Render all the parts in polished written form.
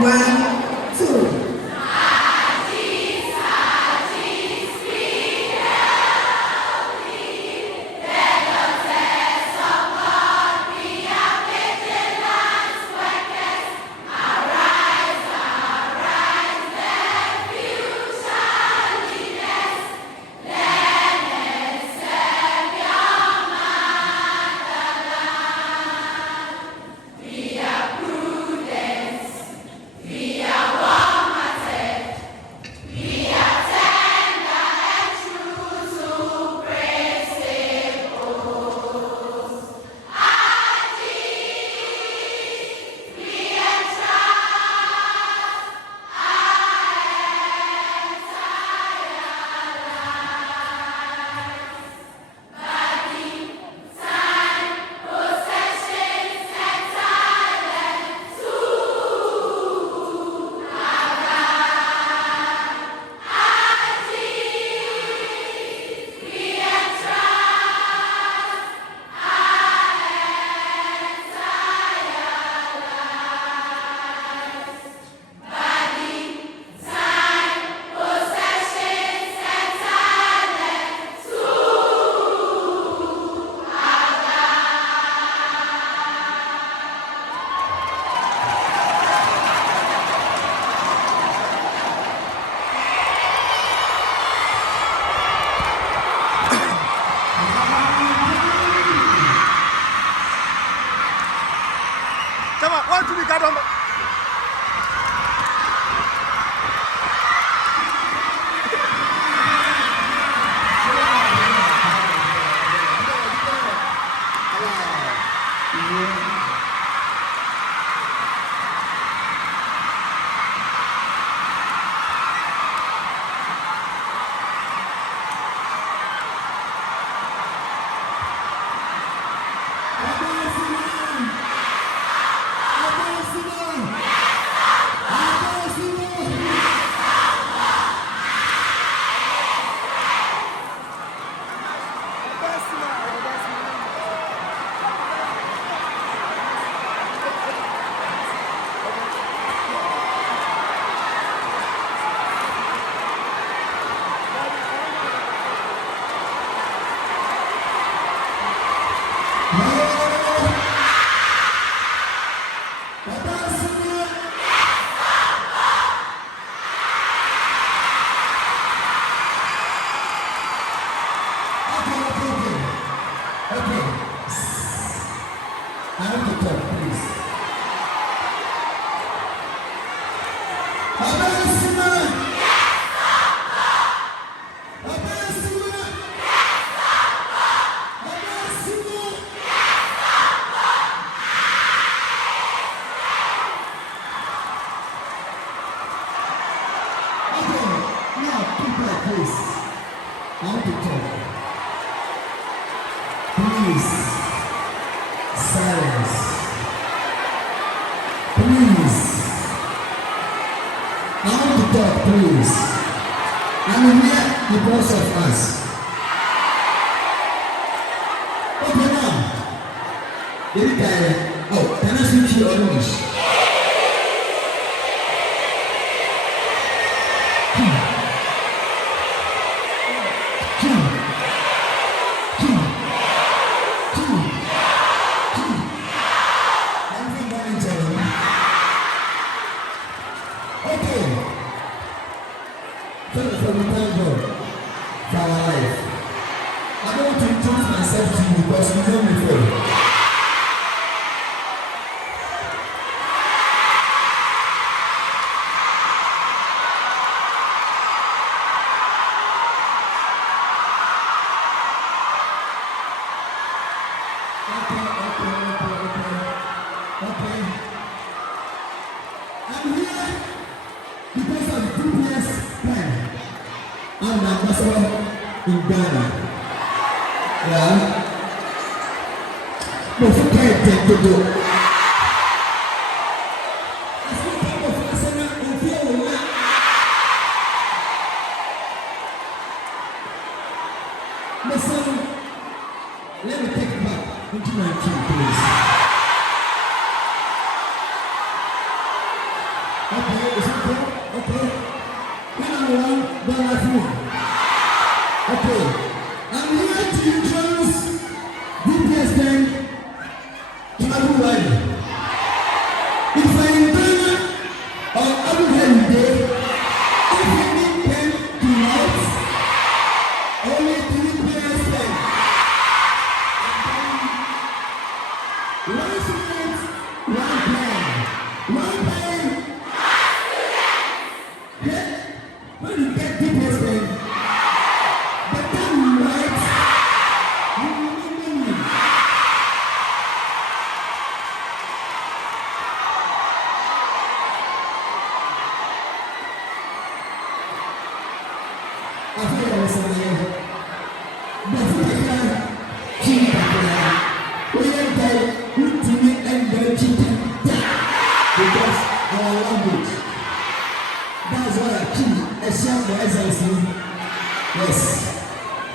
1, 2. Okay, is it clear? Okay. One, then last one. Okay. I'm here to introduce DPS Bank travel rally. If I am Ghana or Abu Dhabi, if you need them tonight, only DPS Bank. One student, one plan. One plan. When you get DPS Bank, the time you write, you will need money. I feel like something. But if I can keep it, we are dead, we didn't end the cheating. Because our language. That's what I keep a share for SLC. Yes.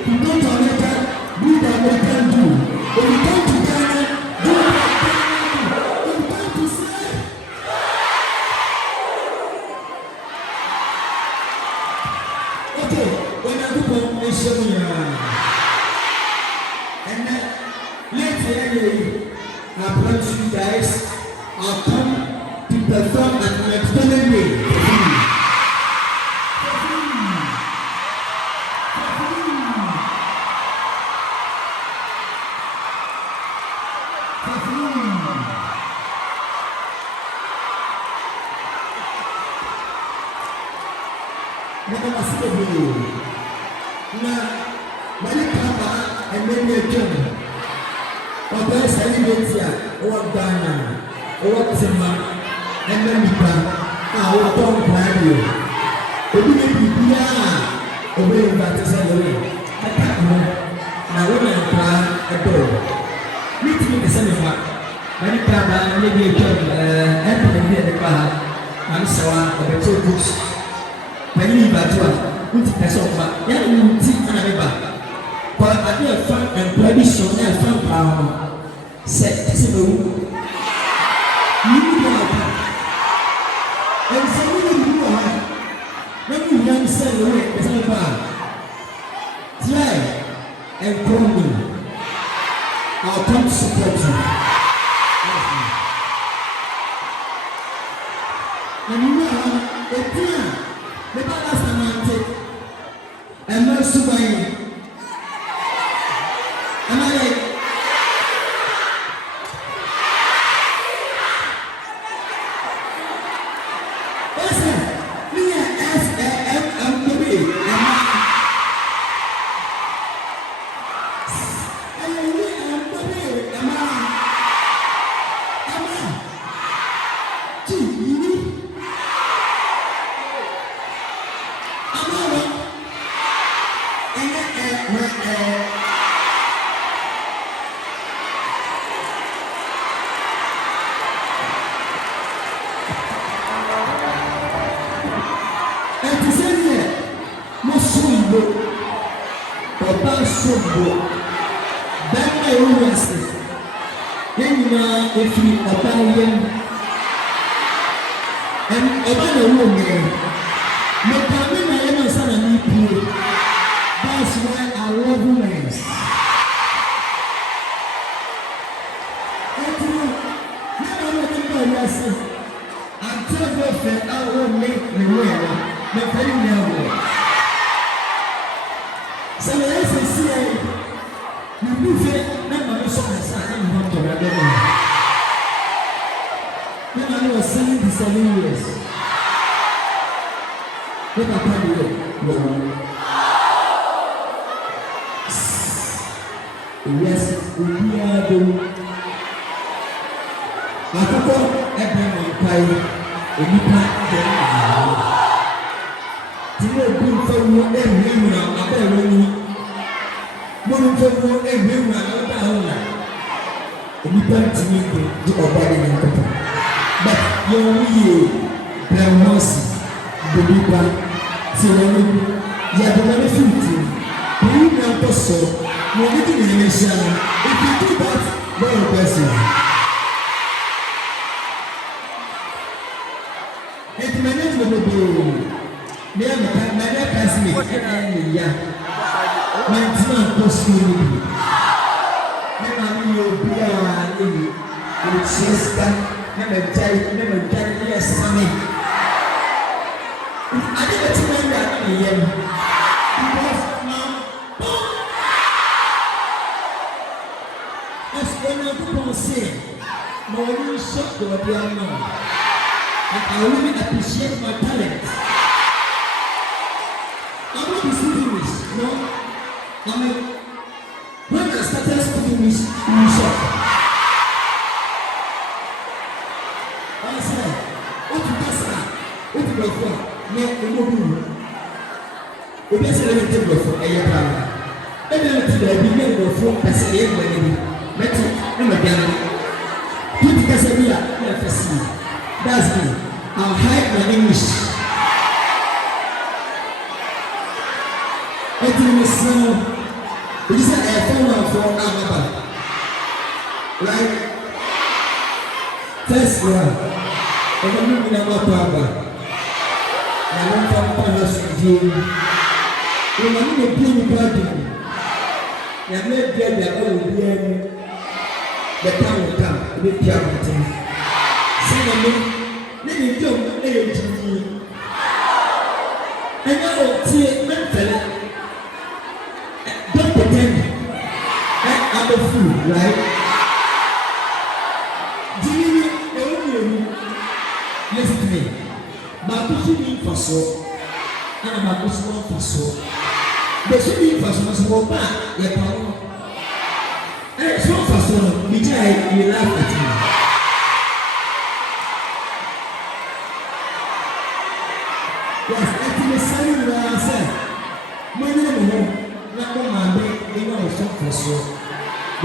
If you go to America, do what American do. If you come to Ghana, do what Ghana do. If you come to say, okay, when I do promotion, and then later I promise you guys, I'll come to perform at an extended way. Now, many Papa and many a king, or best Alimentia, or Ghana, or Tima, and many our Tom Claudio. The women be away that is a way. I can't know. Now, women cry a door. Meet me the same one. Many Papa and maybe a king, and the car, and so on, or the two books. Many Batua. That's all. Yeah, you see, I remember. But I do a fun and bloody show and fun power. Set as a rule. You know, and so we are. When you young sell away, it's all bad. Try and call me. I'll come to support you. And you know, the plan, the balance and and not surviving. Am I like? Listen, me and SAMMB. Ọba Sogbo bẹ́ẹ̀ ẹ̀rọ ẹ̀sìn lẹ́yìn náà efiri ọba yẹn ọba náà wọ̀ mìíràn mọ̀tà mi náà yẹn náà sábà ní ìpìlẹ̀ that's why I love women. Ẹ̀tí náà nígbà wọ́n ti bá ọ̀rọ̀ ẹ̀sìn àti ọ̀gbọ́n fẹ́ àwọn mi nìwọ̀ ẹ̀rọ mẹ̀fẹ́ yìí ní ọ̀rọ̀. So let's see you move it, never know something starting to come to the other. Then I was 77 years. What about you? Yes, we are doing. I forgot everyone crying. If you can't get it, you know, good for you every now. I bet you. One for every man out there. We can't see the body in the but you there was the people. So you have the benefit. You know, so you need to be in a shower. If you do that, very person. Eti manage mo be. Me am classmate and ya. My team post me. Me mami yo bia ni. It's just never die yes me. I didn't think that because now as when you say more you shop go down now. And I really appreciate my talent. I'm not speaking English, no. When I started speaking English, in shop. I said, what you do, sir? What you do for? No. We just let me take for a year. And then today, we made the phone pass a year when Let's I'm a guy. Put the Casamia, that's me. I'll hide my English. It is a phone for Amaba. Right? First one. And I'm moving about Baba. I want to punish you. When I'm in a clean party, you may get the old game. The time will come, the piano thing. Sing Many don't age me. And now, see, mentally, don't pretend I'm a fool, right? Do you listen to me? My pushing for so, and my pushing for so. The shooting for so was more bad, your power. And it's not for so, you laugh at me. Yes, I think saying what I said. My name is not my name, you know, so for sure.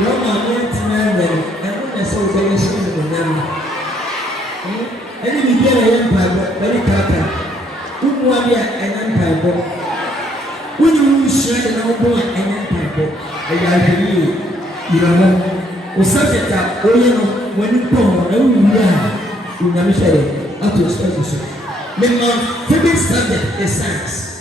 You're my name tonight, and when I saw the nation of the name. And if you get a empire, very clever. Who want an empire? When you share the noble and empire, I believe you know, or subject up, or you know, when you come, you never share it up to a special. My favorite subject is science.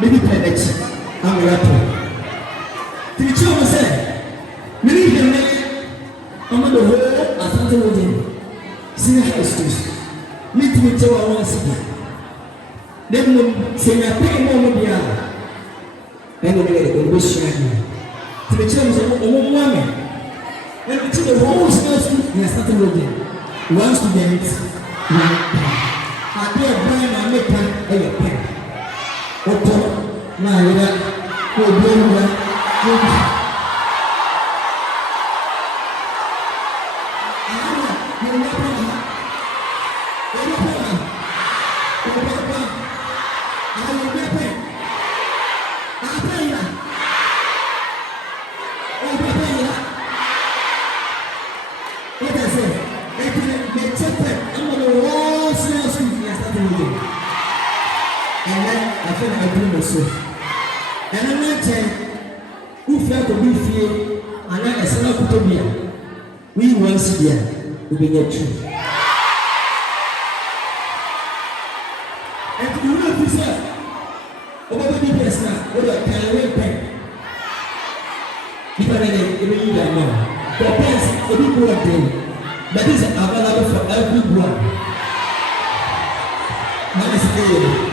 Maybe Penix, I'm a rapper. Teacher said, Many men, I'm on the whole, I thought I would in senior high schools. Meet me to our one city. Then, say, I pay more than the other. And the wish to the church of a woman. When we took the whole school, we are starting with them. One student, one pen. I pay a brand and make a pen. Oto na yera ko bia ko and I'm not saying who felt to be fear and I said not to be. We once here will be get true. And you know, Over the DPS now, what do I can win pen? Depending on the you don't know. The pens, every good day. That is available for everyone. That is it.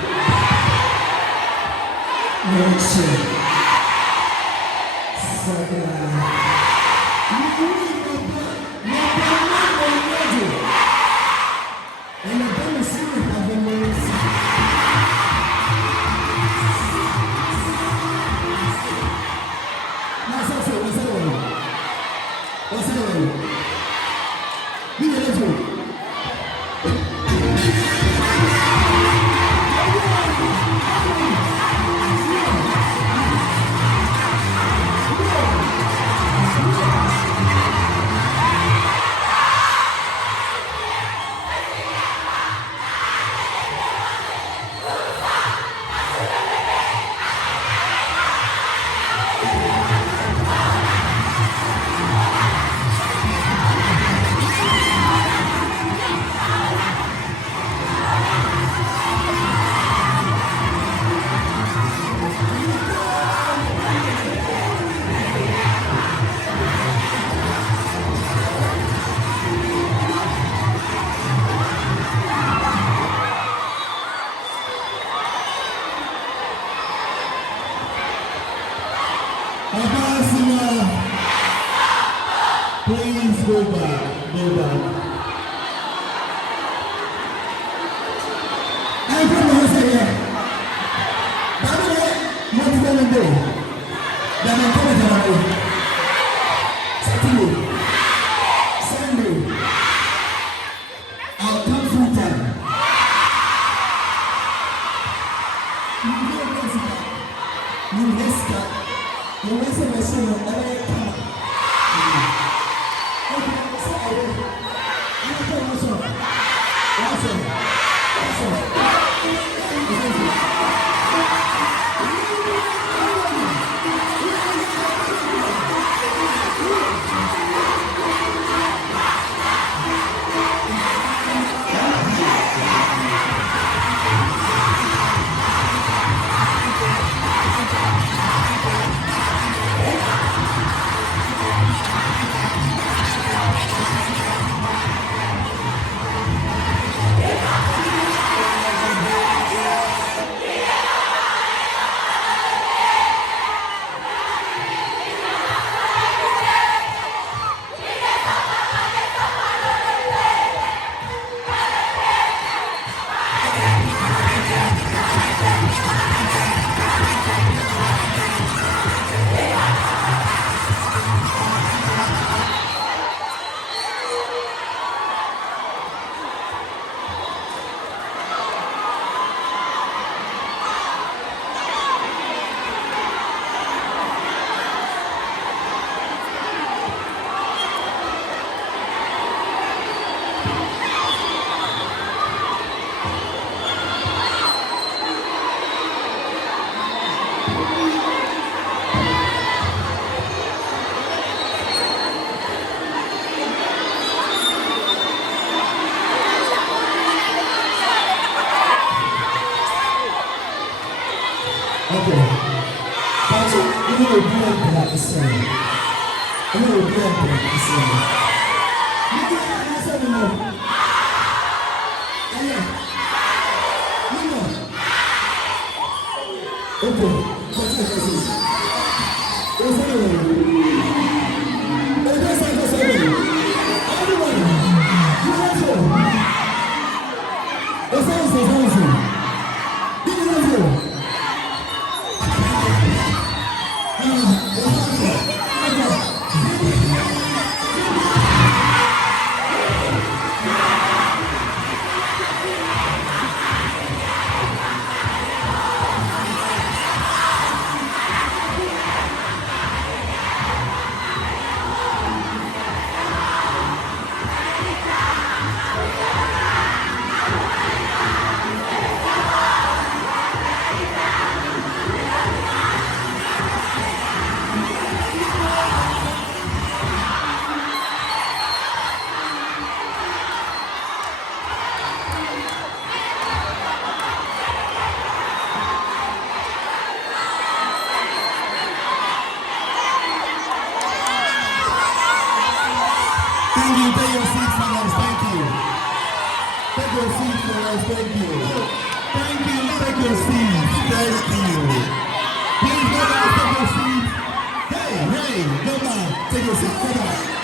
Please go back, go back. Everyone say yeah. What is going to do? Then I'm coming to my Saturday, Sunday, I'll come full time. your seat for us. Thank you. Thank you. Take your seat. Thank you. Please go back. Take your seat. Hey, come on. Take your seat. Come on.